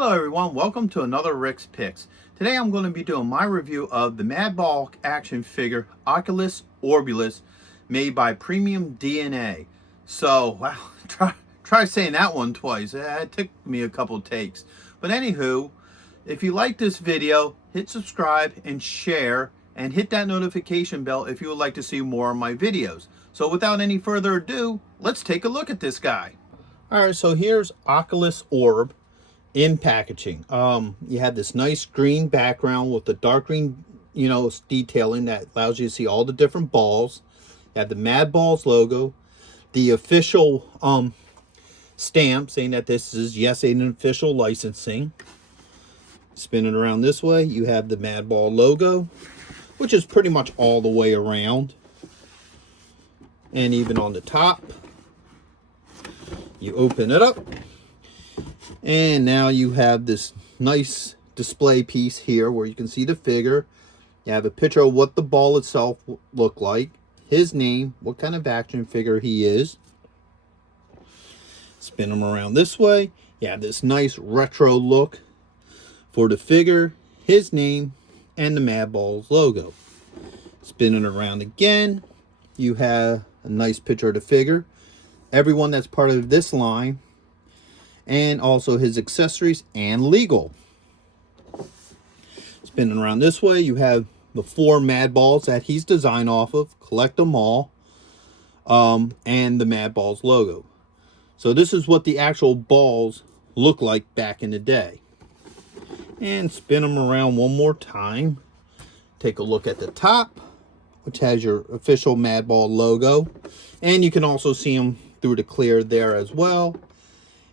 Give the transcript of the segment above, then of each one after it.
Hello everyone, welcome to another Rick's Picks. Today I'm going to be doing my review of the Madball action figure Oculus Orbus made by Premium DNA. So, wow, try saying that one twice. It took me a couple takes. But anywho, if you like this video, hit subscribe and share and hit that notification bell if you would like to see more of my videos. So without any further ado, let's take a look at this guy. Alright, so here's Oculus Orb in packaging. You have this nice green background with the dark green, detailing that allows you to see all the different balls. You have the Madballs logo, the official stamp saying that this is, yes, an official licensing. Spin it around this way, you have the Madball logo, which is pretty much all the way around. And even on the top, you open it up. And now you have this nice display piece here where you can see the figure. You have a picture of what the ball itself looked like, his name, what kind of action figure he is. Spin him around this way. You have this nice retro look for the figure, his name, and the Madballs logo. Spin it around again. You have a nice picture of the figure, everyone that's part of this line, and also his accessories and legal. Spinning around this way, you have the 4 Madballs that he's designed off of. Collect them all. And the Madballs logo. So this is what the actual balls look like back in the day. And spin them around one more time. Take a look at the top, which has your official Madball logo. And you can also see them through the clear there as well.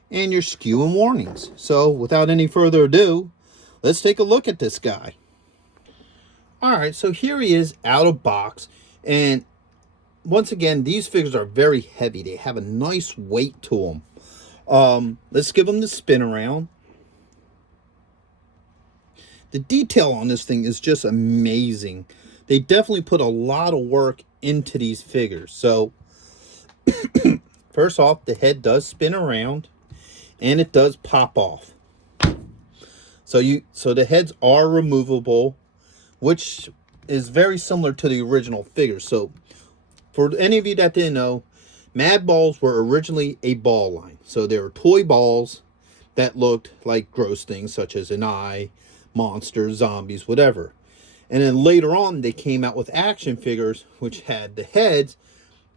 And your skew and warnings. So without any further ado, let's take a look at this guy. Alright, so here he is out of box. And once again, these figures are very heavy. They have a nice weight to them. Let's give them the spin around. The detail on this thing is just amazing. They definitely put a lot of work into these figures. So first off, the head does spin around. And it does pop off. So the heads are removable, which is very similar to the original figure. So for any of you that didn't know, Madballs were originally a ball line. So they were toy balls that looked like gross things such as an eye, monsters, zombies, whatever. And then later on they came out with action figures which had the heads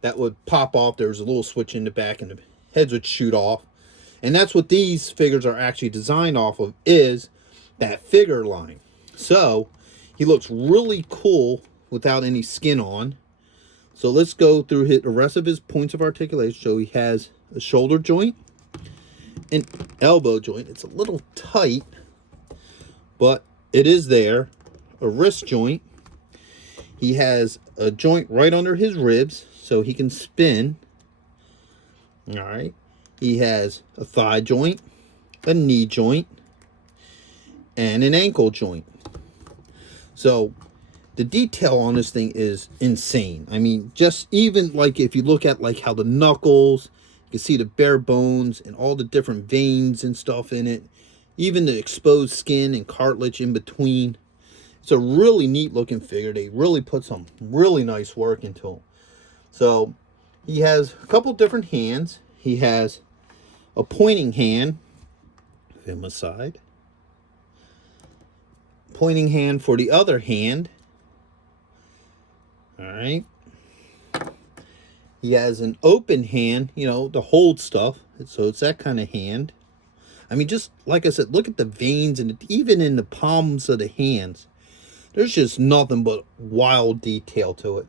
that would pop off. There was a little switch in the back and the heads would shoot off. And that's what these figures are actually designed off of, is that figure line. So he looks really cool without any skin on. So let's go through the rest of his points of articulation. So he has a shoulder joint, an elbow joint. It's a little tight, but it is there. A wrist joint. He has a joint right under his ribs so he can spin. All right. He has a thigh joint, a knee joint, and an ankle joint. So the detail on this thing is insane. I mean, just even like if you look at like how the knuckles, you can see the bare bones and all the different veins and stuff in it. Even the exposed skin and cartilage in between. It's a really neat looking figure. They really put some really nice work into him. So he has a couple different hands. He has a pointing hand, him aside, pointing hand for the other hand. All right. He has an open hand, to hold stuff. So it's that kind of hand. I mean, just like I said, look at the veins and even in the palms of the hands. There's just nothing but wild detail to it.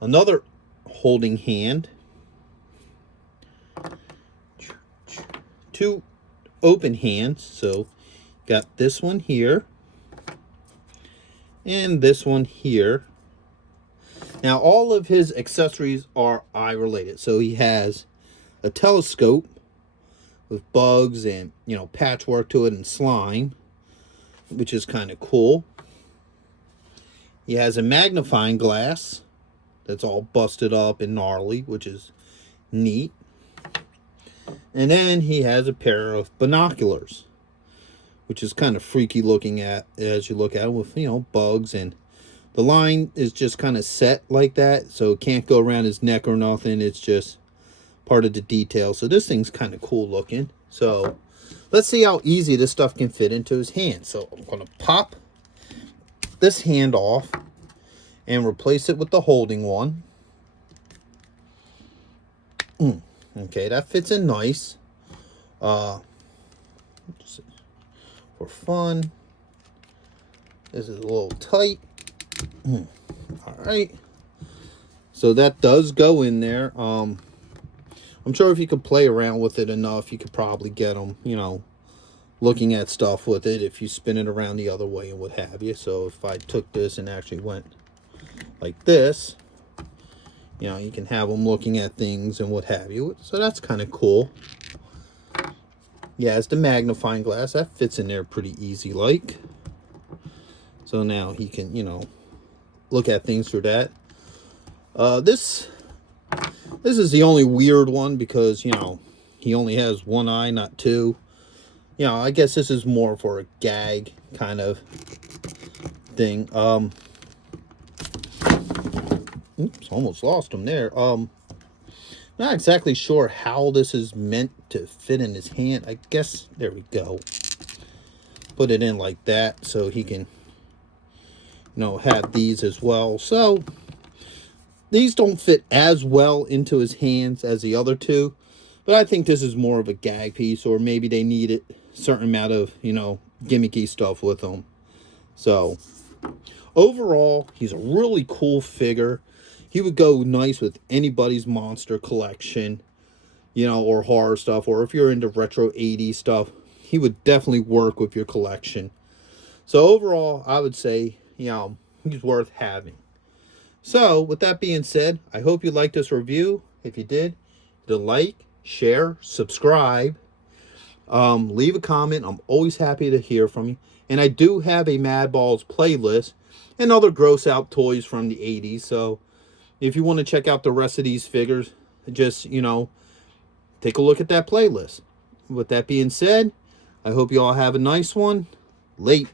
Another holding hand. 2 open hands. So got this one here and this one here. Now all of his accessories are eye related. So he has a telescope with bugs and patchwork to it and slime, which is kind of cool. He has a magnifying glass that's all busted up and gnarly, which is neat. And then he has a pair of binoculars. which is kind of freaky looking at as you look at it with, you know, bugs. And the line is just kind of set like that, so it can't go around his neck or nothing. It's just part of the detail. So this thing's kind of cool looking. So let's see how easy this stuff can fit into his hand. So I'm going to pop this hand off and replace it with the holding one. Okay, that fits in nice. Just for fun. This is a little tight. All right. So that does go in there. I'm sure if you could play around with it enough, you could probably get them, you know, looking at stuff with it if you spin it around the other way and what have you. So if I took this and actually went like this, you know, you can have them looking at things and what have you. So that's kind of cool. Yeah, it's the magnifying glass. That fits in there pretty easy like. So now he can, you know, look at things through that. This is the only weird one because, you know, he only has one eye, not two. You know, I guess this is more for a gag kind of thing. Oops, almost lost him there. Not exactly sure how this is meant to fit in his hand. I guess, there we go. Put it in like that so he can, you know, have these as well. So these don't fit as well into his hands as the other two, but I think this is more of a gag piece, or maybe they needed a certain amount of, you know, gimmicky stuff with them. So overall, he's a really cool figure. He would go nice with anybody's monster collection, you know, or horror stuff, or if you're into retro 80s stuff, he would definitely work with your collection. So overall, I would say, you know, he's worth having. So with that being said, I hope you liked this review. If you did, hit a like, share, subscribe, leave a comment. I'm always happy to hear from you. And I do have a Madballs playlist and other gross out toys from the 80s. So if you want to check out the rest of these figures, just, you know, take a look at that playlist. With that being said, I hope you all have a nice one. Late.